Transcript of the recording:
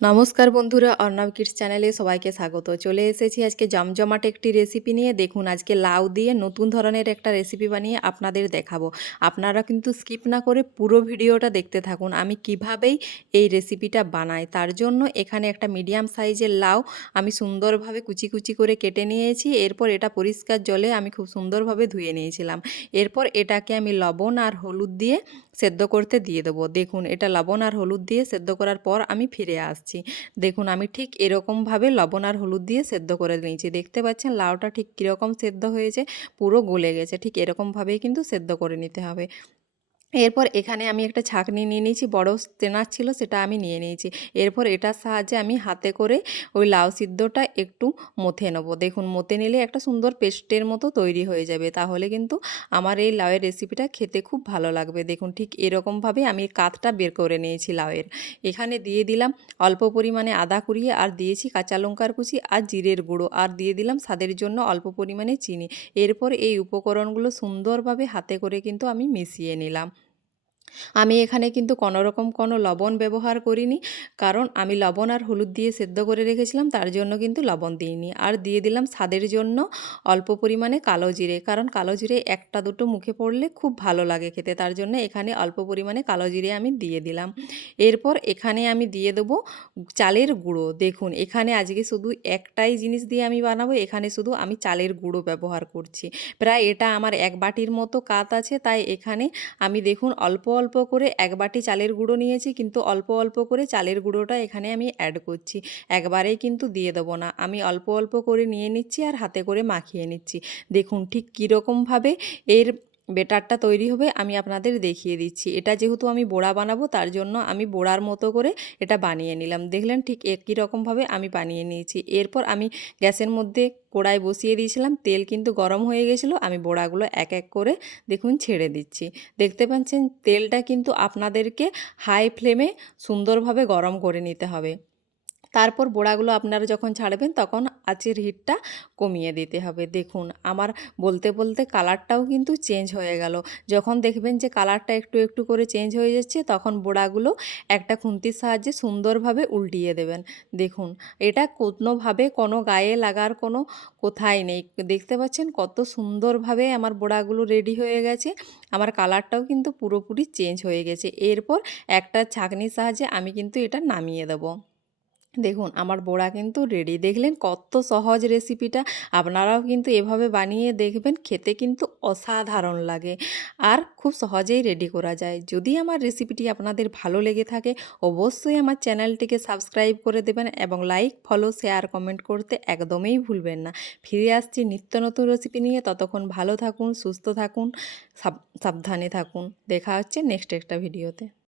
নমস্কার বন্ধুরা, অর্ণব কিডস চ্যানেলে সবাইকে স্বাগত। চলে এসেছি আজকে জমজমাট একটি রেসিপি নিয়ে। দেখুন, আজকে লাউ দিয়ে নতুন ধরনের একটা রেসিপি বানিয়ে আপনাদের দেখাবো। আপনারা কিন্তু স্কিপ না করে পুরো ভিডিওটা দেখতে থাকুন, আমি কিভাবেই এই রেসিপিটা বানাই। তার জন্য এখানে একটা মিডিয়াম সাইজের লাউ আমি সুন্দরভাবে কুচি কুচি করে কেটে নিয়েছি। এরপর এটা পরিষ্কার জলে আমি খুব সুন্দরভাবে ধুয়ে নিয়েছিলাম। এরপর এটাকে আমি লবণ আর হলুদ দিয়ে সেদ্ধ করতে দিয়ে দেবো। দেখুন, এটা লবণ আর হলুদ দিয়ে সেদ্ধ করার পর আমি ফিরে আসছি। দেখুন, আমি ঠিক এরকমভাবে লবণ আর হলুদ দিয়ে সেদ্ধ করে নিয়েছি। দেখতে পাচ্ছেন, লাউটা ঠিক কীরকম সেদ্ধ হয়েছে, পুরো গলে গেছে। ঠিক এরকমভাবেই কিন্তু সেদ্ধ করে নিতে হবে। এরপর এখানে আমি একটা ছাঁকনি নিয়ে নিয়েছি, বড় তেনার ছিল সেটা আমি নিয়ে নিয়েছি। এরপর এটার সাহায্যে আমি হাতে করে ওই লাউ সিদ্ধটা একটু মথে নেব। দেখুন, মথে নিলে একটা সুন্দর পেস্টের মতো তৈরি হয়ে যাবে। তাহলে কিন্তু আমার এই লাউয়ের রেসিপিটা খেতে খুব ভালো লাগবে। দেখুন, ঠিক এরকমভাবে আমি কাতটা বের করে নিয়েছি লাউয়ের। এখানে দিয়ে দিলাম অল্প পরিমাণে আদা কুড়িয়ে আর দিয়েছি কাঁচা লঙ্কার কুচি আর জিরের গুঁড়ো আর দিয়ে দিলাম স্বাদের জন্য অল্প পরিমাণে চিনি। এরপর এই উপকরণগুলো সুন্দরভাবে হাতে করে কিন্তু আমি মিশিয়ে নিলাম। আমি এখানে কিন্তু কোনো রকম কোনো লবণ ব্যবহার করিনি। কারণ আমি লবণ আর হলুদ দিয়ে সেদ্ধ করে রেখেছিলাম, তার জন্য কিন্তু লবণ দিইনি। আর দিয়ে দিলাম স্বাদের জন্য অল্প পরিমাণে কালো জিরে। কারণ কালো জিরে একটা দুটো মুখে পড়লে খুব ভালো লাগে খেতে, তার জন্য এখানে অল্প পরিমাণে কালো জিরে আমি দিয়ে দিলাম। এরপর এখানে আমি দিয়ে দেবো চালের গুঁড়ো। দেখুন, এখানে আজকে শুধু একটাই জিনিস দিয়ে আমি বানাবো, এখানে শুধু আমি চালের গুঁড়ো ব্যবহার করছি। প্রায় এটা আমার এক বাটির মতো কাত আছে, তাই এখানে আমি দেখুন অল্প অল্প করে এক বাটি চালের গুঁড়ো নিয়েছি, কিন্তু অল্প অল্প করে চালের গুঁড়োটা এখানে আমি অ্যাড করছি। একবারেই কিন্তু দিয়ে দেবো না। আমি অল্প অল্প করে নিয়ে নিচ্ছি আর হাতে করে মাখিয়ে নিচ্ছি। দেখুন ঠিক কীরকমভাবে এর বেটারটা তৈরি হবে, আমি আপনাদের দেখিয়ে দিচ্ছি। এটা যেহেতু আমি বোড়া বানাবো, তার জন্য আমি বোড়ার মতো করে এটা বানিয়ে নিলাম। দেখলেন ঠিক একই রকমভাবে আমি বানিয়ে নিয়েছি। এরপর আমি গ্যাসের মধ্যে কড়াই বসিয়ে দিয়েছিলাম, তেল কিন্তু গরম হয়ে গেছিল, আমি বোড়াগুলো এক এক করে দেখুন ছেড়ে দিচ্ছি। দেখতে পাচ্ছেন তেলটা কিন্তু আপনাদেরকে হাই ফ্লেমে সুন্দরভাবে গরম করে নিতে হবে। তারপর বোড়াগুলো আপনারা যখন ছাড়বেন তখন আঁচের হিটটা কমিয়ে দিতে হবে। দেখুন, আমার বলতে বলতে কালারটাও কিন্তু চেঞ্জ হয়ে গেল। যখন দেখবেন যে কালারটা একটু একটু করে চেঞ্জ হয়ে যাচ্ছে, তখন বোড়াগুলো একটা খুন্তির সাহায্যে সুন্দরভাবে উল্টিয়ে দেবেন। দেখুন, এটা কোনোভাবে কোনো গায়ে লাগার কোনো কোথায় নেই। দেখতে পাচ্ছেন কত সুন্দরভাবে আমার বোড়াগুলো রেডি হয়ে গেছে। আমার কালারটাও কিন্তু পুরোপুরি চেঞ্জ হয়ে গেছে। এরপর একটা ছাঁকনির সাহায্যে আমি কিন্তু এটা নামিয়ে দেবো। দেখুন, আমার বোড়া কিন্তু রেডি দেখলেন কত সহজ রেসিপিটা আপনারাও কিন্তু এভাবে বানিয়ে দেখবেন, খেতে কিন্তু অসাধারণ লাগে। আর খুব সহজেই রেডি করা যায়। যদি আমার রেসিপিটি আপনাদের ভালো লেগে থাকে, অবশ্যই আমার চ্যানেলটিকে সাবস্ক্রাইব করে দেবেন এবং লাইক ফলো শেয়ার কমেন্ট করতে একদমই ভুলবেন না। ফিরে আসছি নিত্য নতুন রেসিপি নিয়ে। ততক্ষণ ভালো থাকুন, সুস্থ থাকুন সাবধানে থাকুন। দেখা হচ্ছে নেক্সট একটা ভিডিওতে